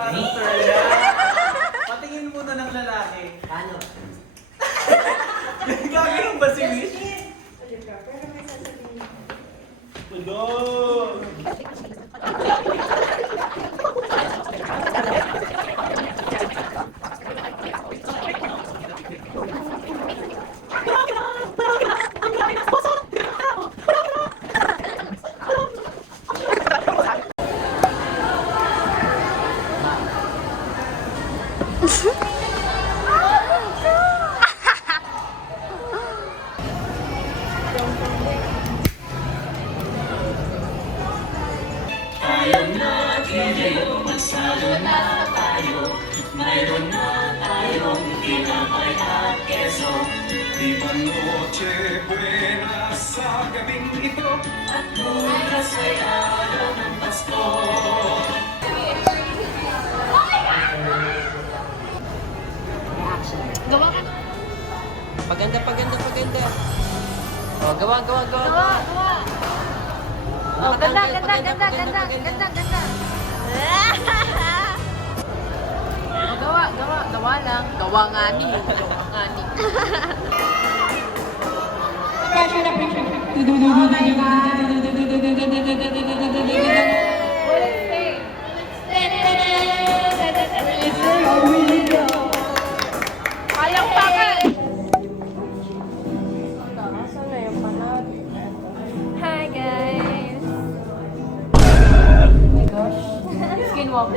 character niya. Patingin muna ng lalaki. Paano? Gagawin ba si Wish? Pero may sasabihin. Hello! Mayroon na tayong tinapay at keso. Di ba noche buena sa gabing ito? At bukas ay araw ng Pasko. Gawa ka. Paganda. Oh, gawa. Oh, ganda. Gawa lang. Gawa nga ni. Hi guys. Oh my gosh. Skinwalk.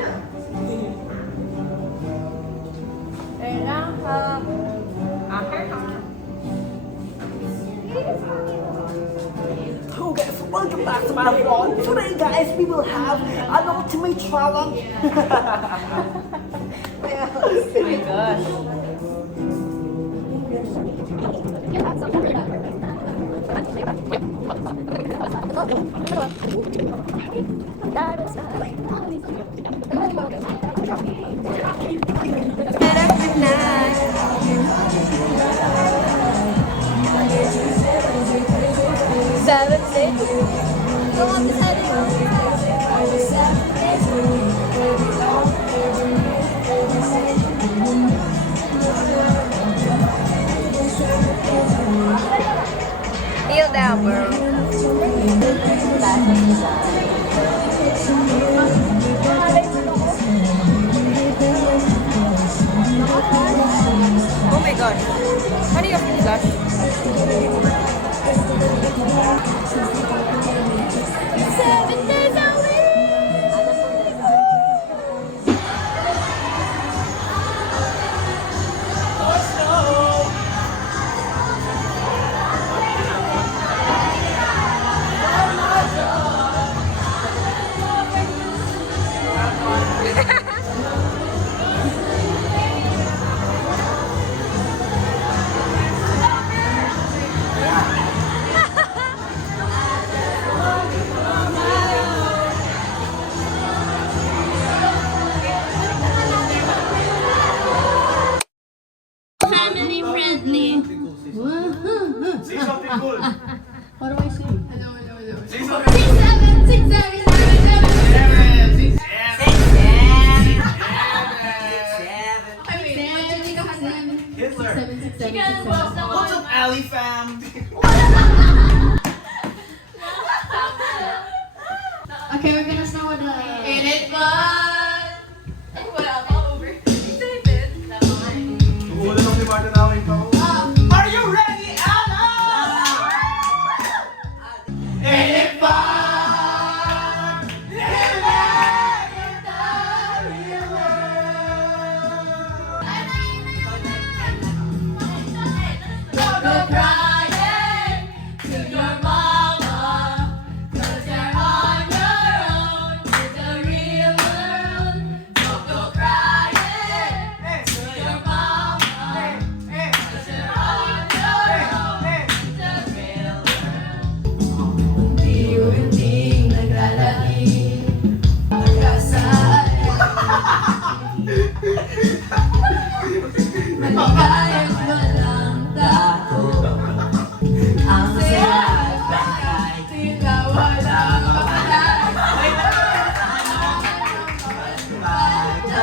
Hello guys, welcome back to my vlog. Today guys, we will have an ultimate challenge. Oh my gosh. Kneel down, bro. Oh my gosh. Ano yung gosh? 7 days a Family friendly. Say something good. What do I say? Say something. 6, 7, 6, 7, 7, 7. Hitler. 7, 6, 7, 6, 7. What's up, Ali fam? Okay, we're gonna start with the... In it, but... Wala pa, over. 7. Ulo ng ni Martin na rin ako. Are you ready, Anna? Go crying to your mama, 'cause you're on your own in the real world. Don't go crying to your mama, 'cause you're on your own in the real world. Unti-unting naglalaki pag-asa. Maligayang walang takot. Ang saya at bagay, tila walang makalat. Bata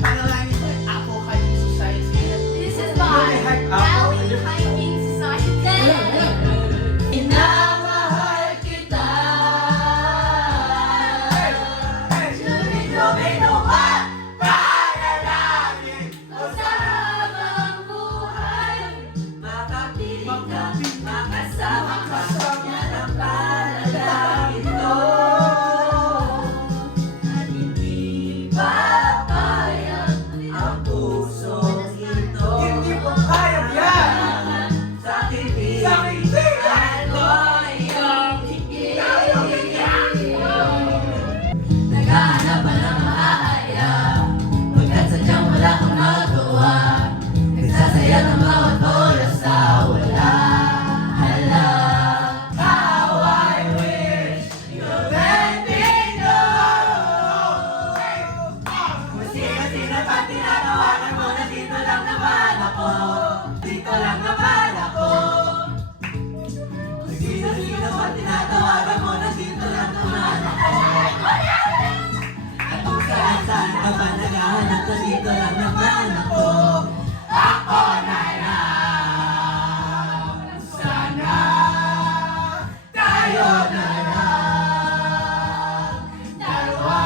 Panalangin ko, Apple Hiking Society. This is by Valley Hiking Society. Inamahal kita. Lumino-luminoa para langit o sa habang buhay. Makapiling ka, makasama ka, yan ang panalangin ko. At hindi papayag ang pusong ito. Hindi ko kaya yan! Sa tipi, Sa tipi! ano iyong higit? Naghahanap ka ng maaya, pagkat sadyang wala kang magawa. Nagsasaya ng bawat oras sa wala. Hala, how I wish you let me know. Kung sino-sino pa tinatawagan mo, nandito lang naman ako. Dito lang naman ako. Kung sino-sino pa tinatawagan mo, nandito lang naman ako. At kung saan-saan ka pa naghahanap, nandito lang naman ako. Ako na lang. Sana tayo na lang. Dalawa.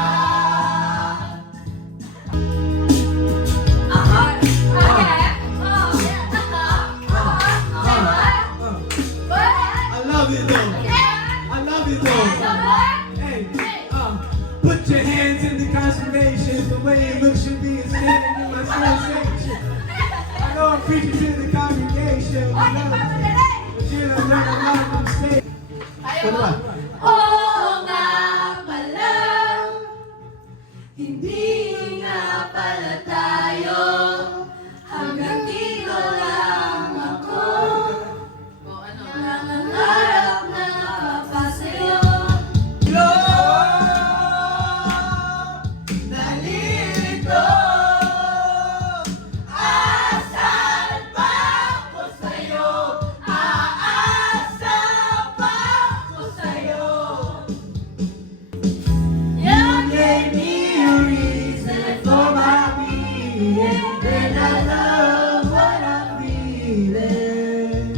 I love it though. I love it though. Hey, put your hands in the constellation. The way it looks should be standing in my sensation. I know I'm preaching to the congregation. But you don't know a lot from stage. Ano ba? Oo nga pala, hindi nga pala tayo, hanggang dito lang ako. Nangangarap na papasayo. Nalilito, asal pa ko sa'yo, aasal pa ko sa'yo. You gave me a reason for my being, and I love what I'm feeling.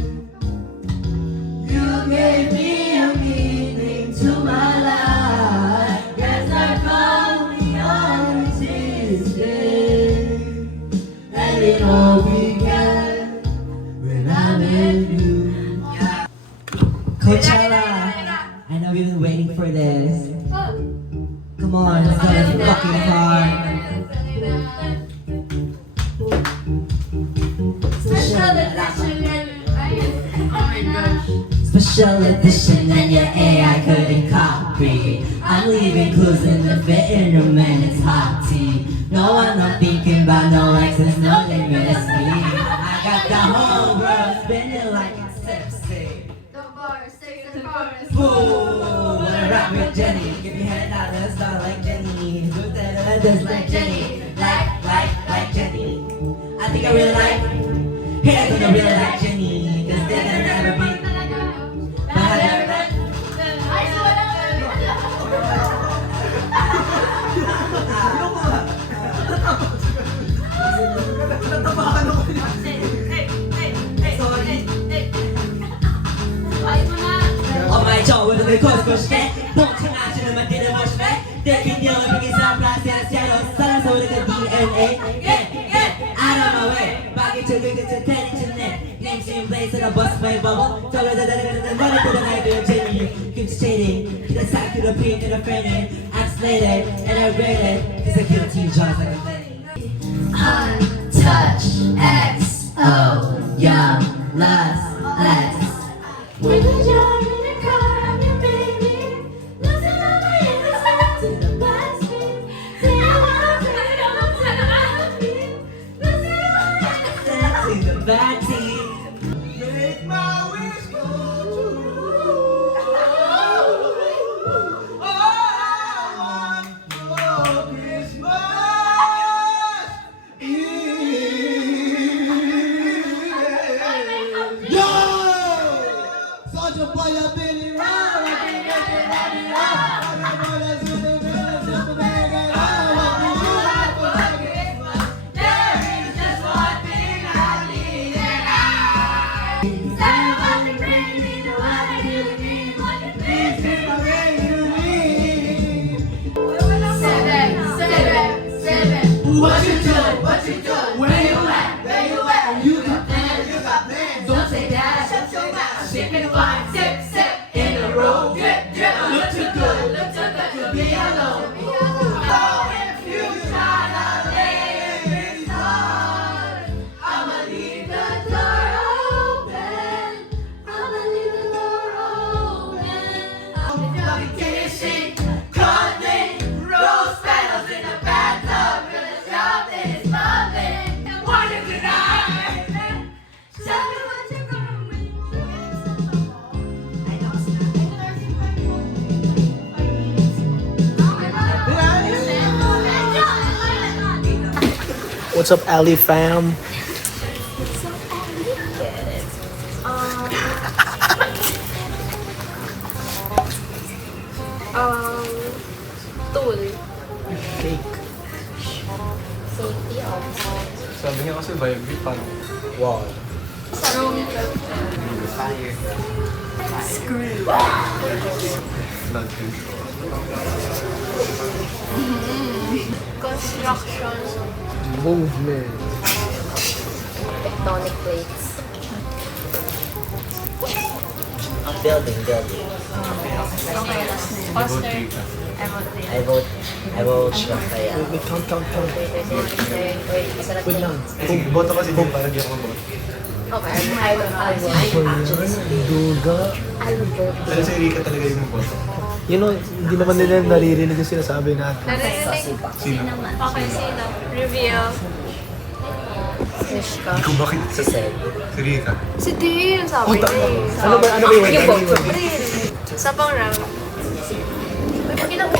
You gave me a meaning to my life, yes, I found beyond existing. And it all began when I met you. Coachella, I know we've been waiting for this. Come on, let's go to the fucking car. Special edition and oh my gosh. Special edition and your AI couldn't copy. I'm leaving clues in the fitting room and it's hot tea. No, I'm not thinking about no exes, no, they miss me. I got the whole world spinning like it's tipsy. The bar, six and bars. Ooh, wanna rock with Jenny. Give me head out, let's start like Jenny. Do that, just like Jenny. Like Jenny. I think I really like. Hey, I think I really like Jenny. Cause they're gonna never be. But I never met. I On my jaw with a big course that. Don't turn out to my dinner much fat. They can deal with biggest surprise and shadows. Sun so with a DNA. Yeah, out of my way. Back into the internet. Name same place in a bus play bubble. Taller than running through the night with Jenny. Keep shading. Keep the sack to the pink and the framing. I'm slated and I rated. Cause I guilty drives like a thing. Untouched XO Young Lust Let's. When the jar in the car, I'm your baby. Losing all my innocence to the plastic. Say I wanna turn it on to the happy. Losing all my innocence. To the back seat. Make my wish come true. All I want for Christmas is. Yo! Sergeant Playa What's up, Ali fam? Tool. Cake. Safety officer. Sabi niya kasi vibrate parang Wow. fire. Screw. Blood control. Construction. Movement. Tectonic plates. Building. Poster. I vote Rafael. Wait, count. Wait, isa na Wait lang. Kung boto kasi din parang di ako maboto. Okay, I'll Duga. vote. Dahil si Erika talaga yung boto. You know, hindi naman nila naririnig yung sinasabi natin. Sino? Okay, sino? Review. Mishka. Ikaw bakit? Si Seb. Si Rika. Si Dean, sabi niya. Ano ba yung Yung vote. Sa pang round. May pakita mo.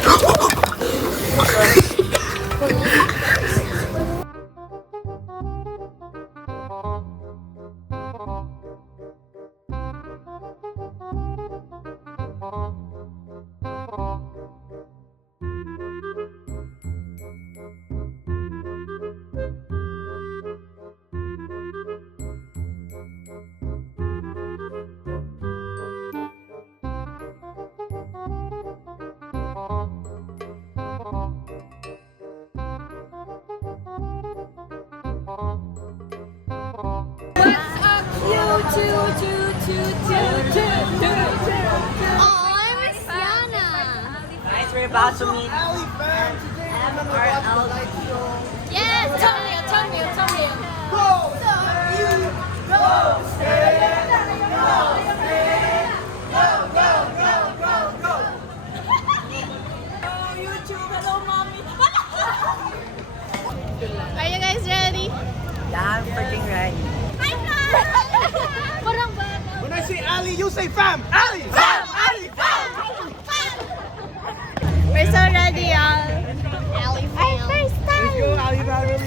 Oh, I miss Yana. Guys, we're about to meet Yes, tell me. Are you guys ready? Yeah, I'm freaking ready. Parang bata. When I say Ali, you say fam! Ali! Fam! Ali! Fam! We're so ready, y'all. Ali fam. First time. Let's go, Ali family!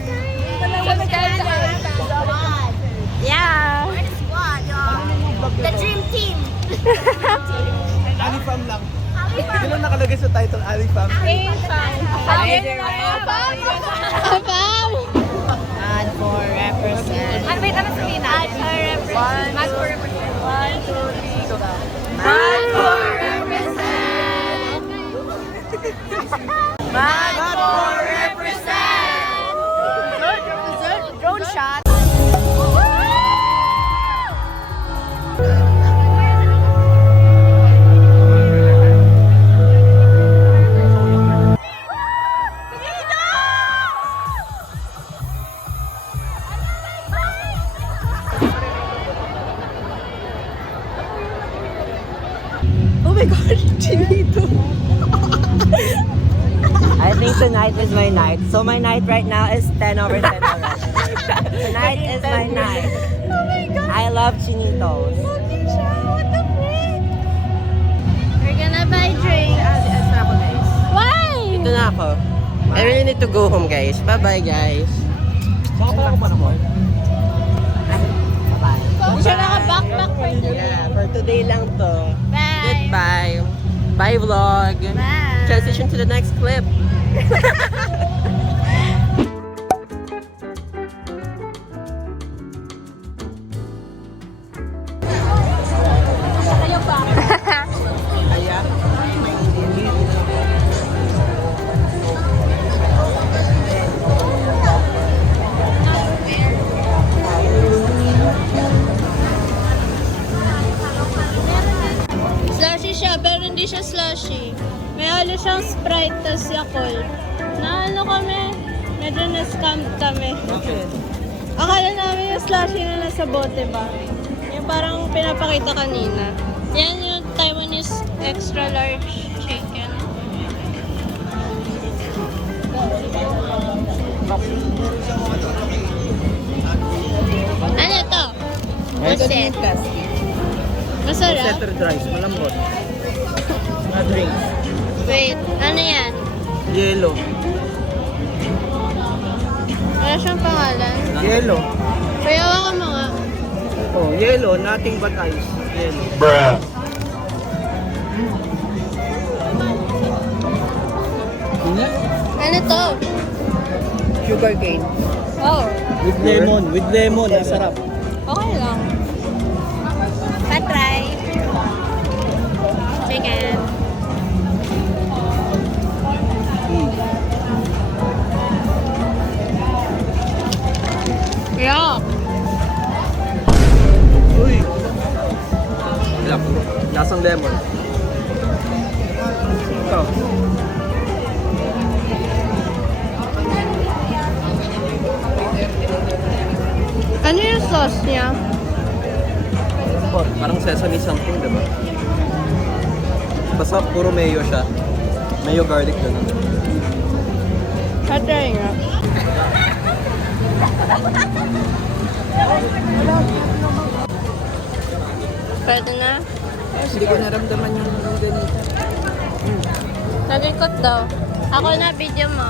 Subscribe to Ali fam. Yeah. We're the squad, y'all. The dream team. Ali fam lang. Yun lang nakalagay sa title, Ali fam. Ali fam. Fam. And for represent. Wait, ano sabihin na? Mad for represent. Mad for represent. 1, 2, 3, go. Mad for represent. Mad for represent. Drone shot. I think tonight is my night. So my night right now is 10 over 10 already. Tonight is my night. Oh my God. I love chinitos. Fucking siya. What the frick? We're gonna buy drinks. Why? Ito na ako. I really need to go home, guys. Bye-bye, guys. Baka pa ako pa naman. Hindi siya naka-backpack for today. Yeah, for today lang to. Bye. Goodbye. Bye, vlog. Bye. Transition to the next clip. Slushy siya, pero hindi siya slushy. May halo siyang Sprite, tas Yakult. Na ano kami, medyo na-scam kami. Akala namin yung slushy na nasa bote ba? Yung parang pinapakita kanina. Yan yung Taiwanese extra large chicken. Ano to? Puset. Masarap? Settled rice, malambot. Na drink. Wait, ano yan? Yellow. Wala siyang pangalan. Yellow. Kaya ako mga. Oh, yellow, nothing but ice. Yellow. Ano to? Sugar cane. Oh, With lemon, masarap. okay lang. Patry. Chicken. Yuck. Uy! Lasang lemon. Ito. Ano yung sauce niya? Parang sesame something, diba? Basta puro mayo siya. Mayo garlic doon. Patry nga. Pwede na? Hindi ko naramdaman yung ganito. Sa likod daw. Ako na, video mo.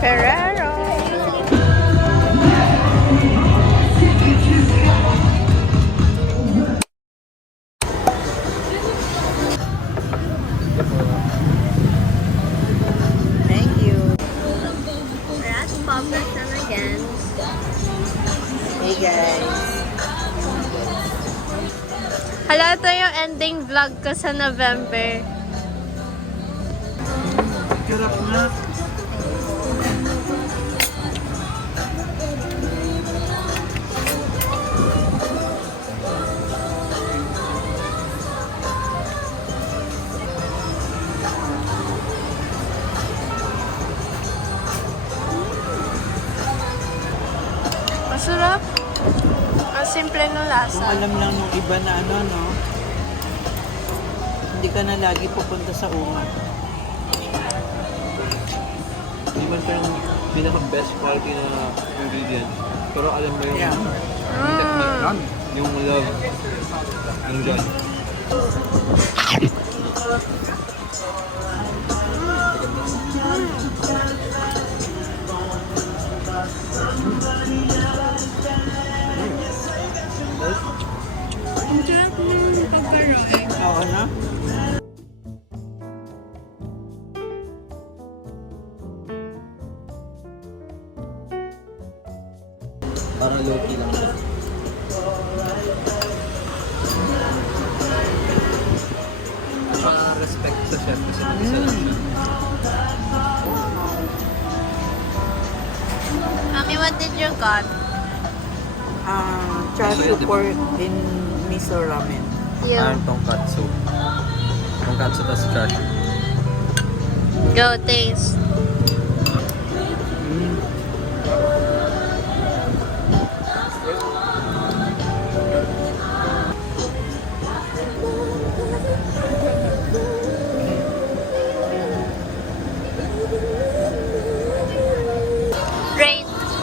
Ferrero. Thank you. We're at Publican again. Hey guys. Hala, ito yung ending vlog ko sa November. Sarap na. Masarap. Ang simple ng Kung lasa. alam lang nung iba na ano, no? Hindi ka na lagi pupunta sa umat. Hindi man parang pinaka-best quality na ingredient. Pero alam mo yung Yeah. yung love. Nandyan. Ang sarap ng pagkaroon. Oo na? Parang low-key lang. Respect sa chef kasi isa lang siya. Mami, what did you got? Chashu pork in miso ramen. You. Tonkatsu. Tonkatsu tas chashu. Go, taste.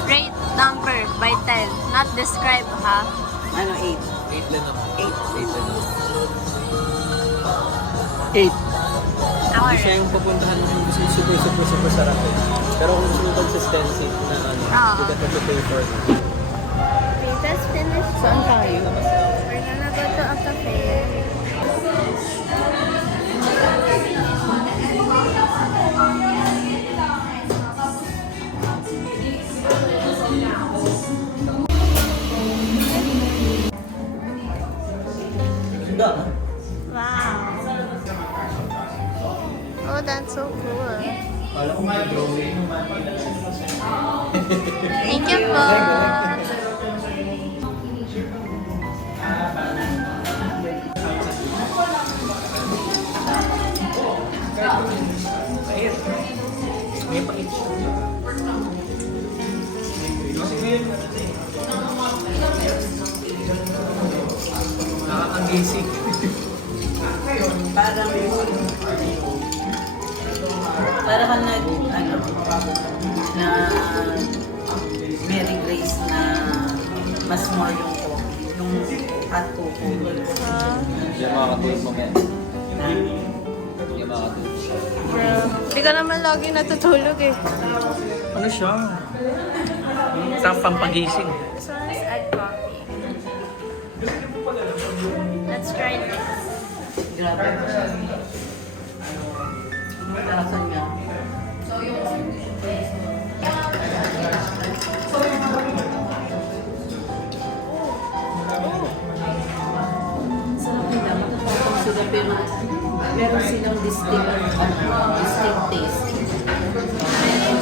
Rate number by 10. Not describe, ha? Ano, 8? 8 lang naman. 8 lang naman. 8. Ako Hindi siya rin. yung pupuntahan mo yung gusto super sarap eh. Pero kung gusto mo consistency na ano, you get what you pay for. We just finished. Saan tayo? We're gonna go to a cafe. Wow. Oh, that's so cool. Thank you po. Nakakagising. Parang para ka nag, ano, na Mary Grace na mas more yung coffee, yung hot cocoa. Hindi makakatulog mamaya. Hindi makakatulog. Bro, hindi ka naman lagi natutulog eh. Ano siya? Sa pampagising. This one is egg coffee. Let's try this. Grabe. Matarasan niya. Sarap nila, matatapang sila pero meron silang distinct taste.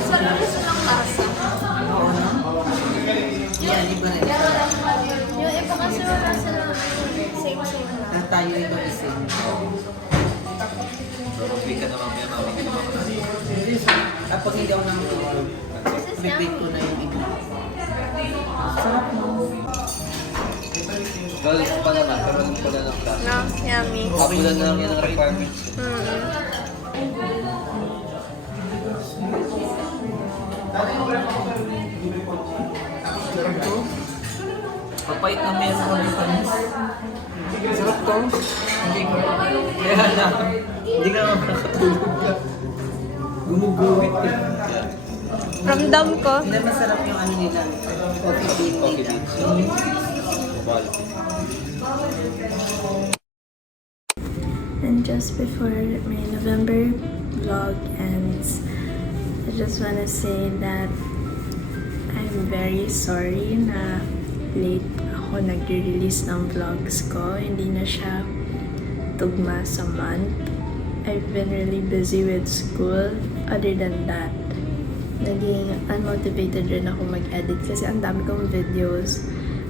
Sarap silang lasa. Oo, no? Yan, iba rin. Yung iba kasi wala silang same-same lang. Na tayo iba-isip. Pero hindi ka naman may mami ka naman Pag hindi ako nang bibig ko na yung iba. Sarap mo. Well, pala na, pero yung pala ng class. No, yummy. Kapulan na lang yan ang requirements. Papait na meron ko ng panis. Sarap to. Hindi ko. Kaya na. Hindi ka makakatulog. Gumuguwit ka. Ramdam ko. Hindi na masarap yung ano nila. Coffee bean Coffee nila. beans. Quality. And just before my November vlog ends, I just want to say that I'm very sorry na late ako nagre-release ng vlogs ko. Hindi na siya tugma sa month. I've been really busy with school. Other than that, naging unmotivated rin ako mag-edit kasi ang dami kong videos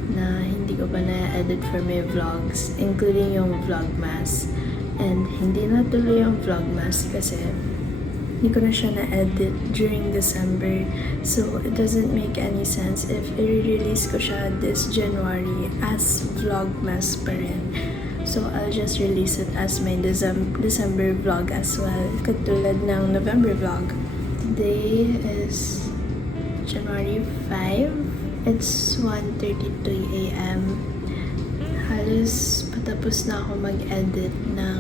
na hindi ko pa na-edit for my vlogs, including yung Vlogmas. And hindi na tuloy yung Vlogmas kasi hindi ko na siya na-edit during December. So, it doesn't make any sense if i-release ko siya this January as Vlogmas pa rin. So, I'll just release it as my December vlog as well. Katulad ng November vlog. Today is January 5. It's 1:32 a.m. Halos patapos na ako mag-edit ng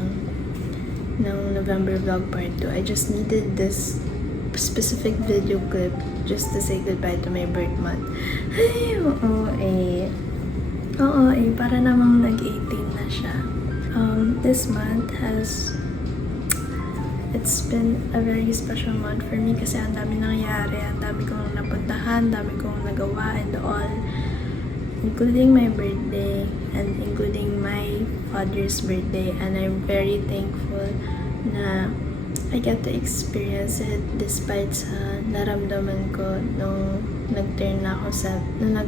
November vlog part 2. I just needed this specific video clip just to say goodbye to my birth month. Ay, oo eh, para namang nag-18 na siya. This month it's been a very special month for me kasi ang dami nangyari, ang dami kong napuntahan, ang dami kong nagawa and all, including my birthday and including my father's birthday, and I'm very thankful na I get to experience it despite sa naramdaman ko nung nag-turn na akong 17.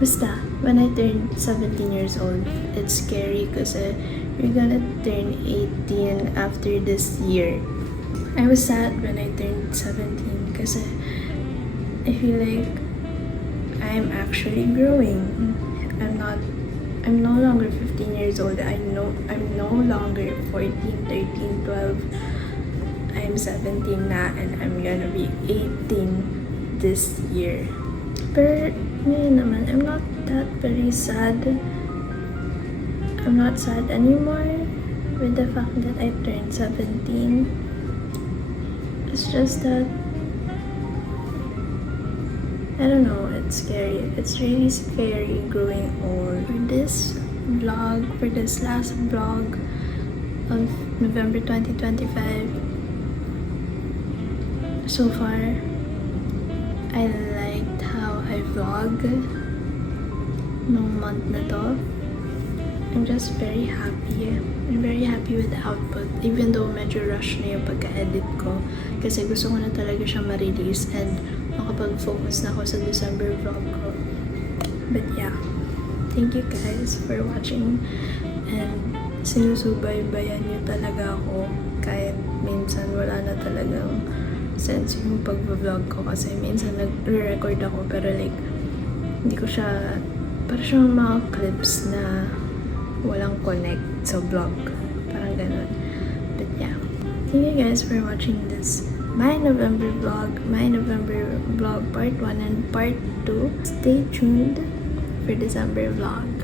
Basta, when I turned 17 years old, it's scary kasi you're gonna turn 18 after this year. I was sad when I turned 17 kasi I feel like I'm actually growing. I'm no longer 15 years old. I'm no longer 14, 13, 12. I'm 17 na and I'm gonna be 18 this year. Pero ngayon naman, I'm not that very sad. I'm not sad anymore with the fact that I turned 17. It's just that I don't know, it's scary. It's really scary growing old. For this last vlog of November 2025, so far, I liked how I vlog nung month na to. I'm just very happy. I'm very happy with the output. Even though medyo rush na yung pagka-edit ko. Kasi gusto ko na talaga siya ma-release and makapag-focus na ako sa December vlog ko. But yeah, thank you guys for watching. And sinusubaybayan niyo talaga ako kahit minsan wala na talagang sense yung pag-vlog ko. Kasi minsan nag-record ako pero like hindi ko siya Para siyang mga clips na walang connect sa vlog. Parang ganun. But yeah. Thank you guys for watching this My November vlog part 1 and part 2. Stay tuned for December vlog.